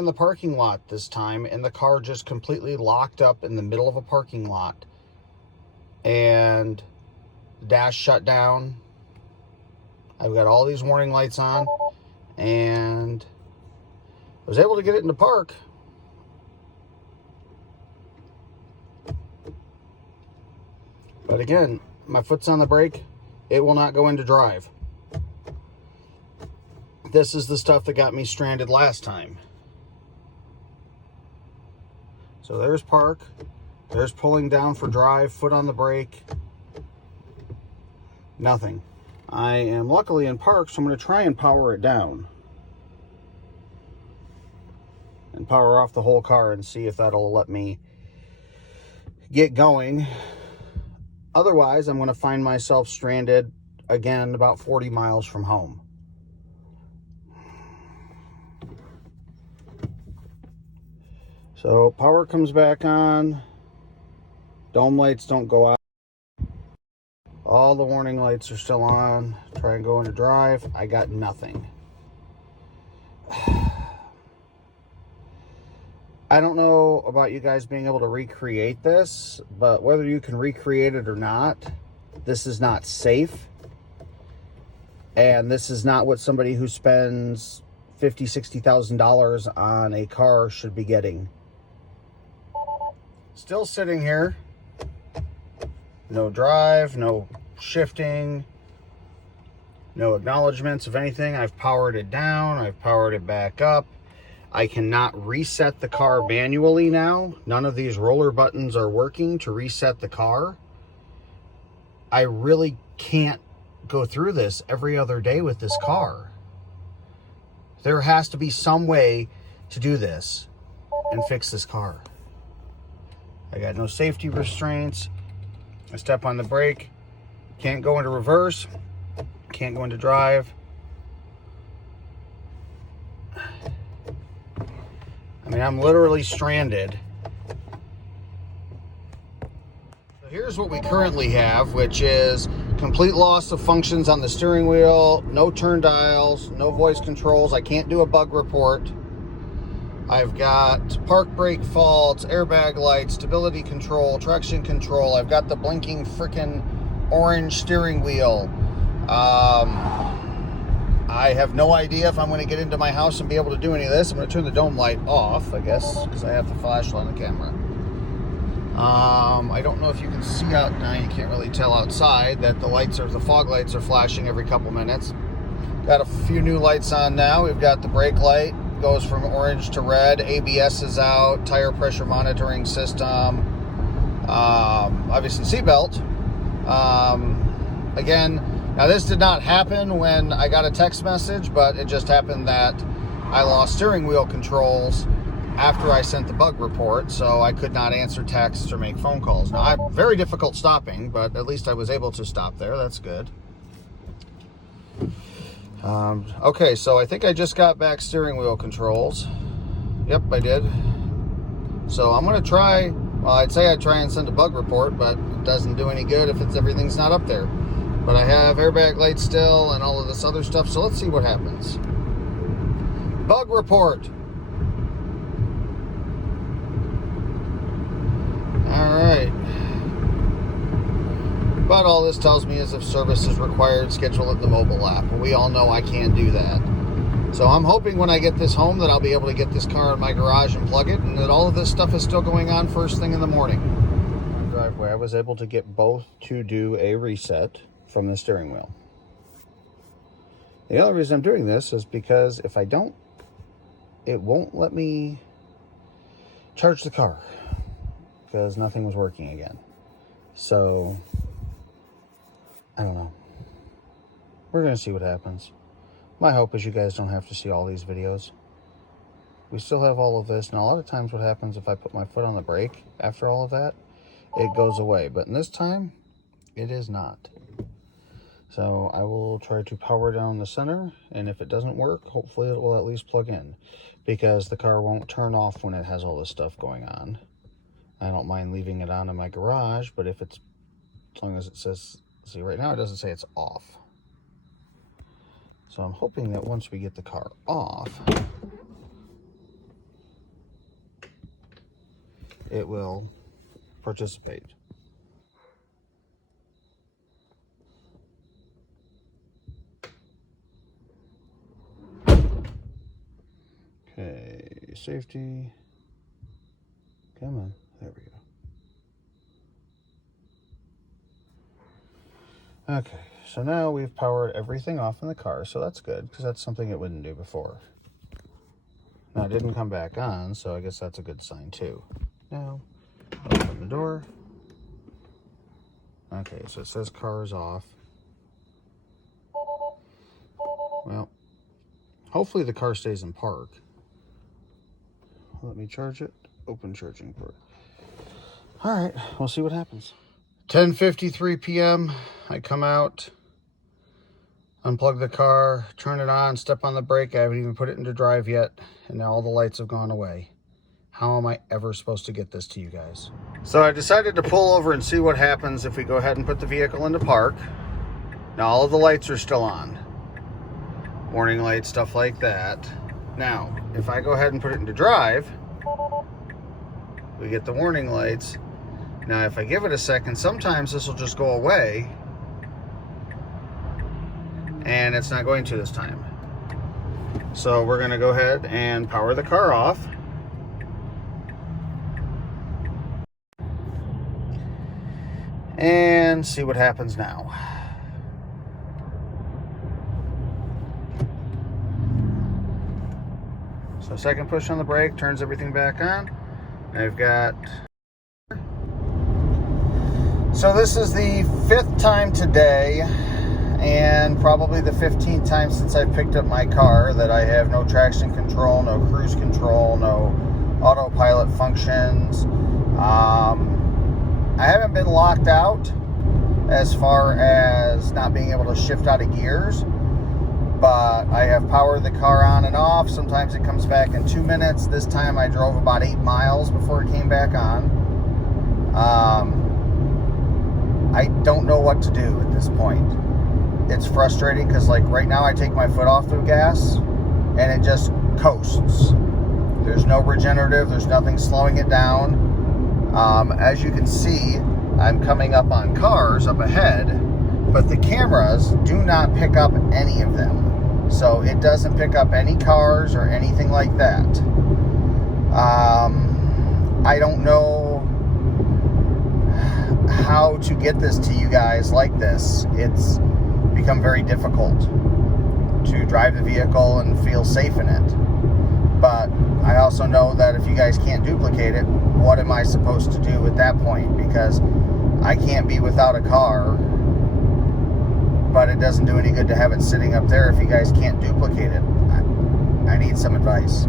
in the parking lot this time, and the car just completely locked up in the middle of a parking lot, and dash shut down. I've got all these warning lights on, and I was able to get it into park. But again, my foot's on the brake. It will not go into drive. This is the stuff that got me stranded last time. So there's park. There's pulling down for drive, foot on the brake. Nothing. I am luckily in park, so I'm going to try and power it down. And power off the whole car and see if that'll let me get going. Otherwise, I'm going to find myself stranded again about 40 miles from home. So power comes back on. Dome lights don't go out. All the warning lights are still on. Try and go into drive. I got nothing. I don't know about you guys being able to recreate this, but whether you can recreate it or not, this is not safe. And this is not what somebody who spends $50,000, $60,000 on a car should be getting. Still sitting here. No drive, no shifting, no acknowledgements of anything. I've powered it down. I've powered it back up. I cannot reset the car manually now. None of these roller buttons are working to reset the car. I really can't go through this every other day with this car. There has to be some way to do this and fix this car. I got no safety restraints. I step on the brake. Can't go into reverse. Can't go into drive. I mean, I'm literally stranded. So here's what we currently have, which is complete loss of functions on the steering wheel, no turn dials, no voice controls. I can't do a bug report. I've got park brake faults, airbag lights, stability control, traction control. I've got the blinking freaking orange steering wheel. I have no idea if I'm going to get into my house and be able to do any of this. I'm going to turn the dome light off, I guess, because I have the flashlight on the camera. I don't know if you can see out now. You can't really tell outside that the fog lights are flashing every couple minutes. Got a few new lights on now. We've got the brake light. Goes from orange to red. ABS is out. Tire pressure monitoring system. Obviously seatbelt. Again, now this did not happen when I got a text message, but it just happened that I lost steering wheel controls after I sent the bug report, so I could not answer texts or make phone calls. Now, I'm very difficult stopping, but at least I was able to stop there. That's good. Okay, so I think I just got back steering wheel controls. Yep, I did. So I'm going to try, well, I'd say I'd try and send a bug report, but it doesn't do any good if everything's not up there. But I have airbag lights still and all of this other stuff, so let's see what happens. Bug report. All right. But all this tells me is if service is required, schedule it in the mobile app. We all know I can't do that. So I'm hoping when I get this home that I'll be able to get this car in my garage and plug it, and that all of this stuff is still going on first thing in the morning. On the driveway, I was able to get both to do a reset from the steering wheel. The only reason I'm doing this is because if I don't, it won't let me charge the car because nothing was working again. So I don't know. We're going to see what happens. My hope is you guys don't have to see all these videos. We still have all of this, and a lot of times what happens if I put my foot on the brake after all of that, it goes away. But in this time, it is not. So I will try to power down the center, and if it doesn't work, hopefully it will at least plug in, because the car won't turn off when it has all this stuff going on. I don't mind leaving it on in my garage, but if it's, as long as it says, see right now it doesn't say it's off. So I'm hoping that once we get the car off, it will participate. Okay, safety. Come on, there we go. Okay, so now we've powered everything off in the car, so that's good, because that's something it wouldn't do before. Now, it didn't come back on, so I guess that's a good sign, too. Now, open the door. Okay, so it says car is off. Well, hopefully the car stays in park. Let me charge it. Open charging port. All right, we'll see what happens. 10:53 p.m. I come out, unplug the car, turn it on, step on the brake. I haven't even put it into drive yet, and now all the lights have gone away. How am I ever supposed to get this to you guys? So I decided to pull over and see what happens if we go ahead and put the vehicle into park. Now all of the lights are still on. Warning lights, stuff like that. Now, if I go ahead and put it into drive, we get the warning lights. Now, if I give it a second, sometimes this will just go away, and it's not going to this time. So we're going to go ahead and power the car off. And see what happens now. So second push on the brake turns everything back on. I've got... So this is the 5th time today, and probably the 15th time since I picked up my car that I have no traction control, no cruise control, no autopilot functions. I haven't been locked out as far as not being able to shift out of gears, but I have powered the car on and off. Sometimes it comes back in 2 minutes. This time I drove about 8 miles before it came back on. I don't know what to do at this point. It's frustrating because, like, right now I take my foot off the gas and it just coasts. There's no regenerative, there's nothing slowing it down. As you can see, I'm coming up on cars up ahead, but the cameras do not pick up any of them. So it doesn't pick up any cars or anything like that. I don't know how to get this to you guys like this. It's become very difficult to drive the vehicle and feel safe in it. But I also know that if you guys can't duplicate it, what am I supposed to do at that point? Because I can't be without a car, but it doesn't do any good to have it sitting up there if you guys can't duplicate it. I need some advice.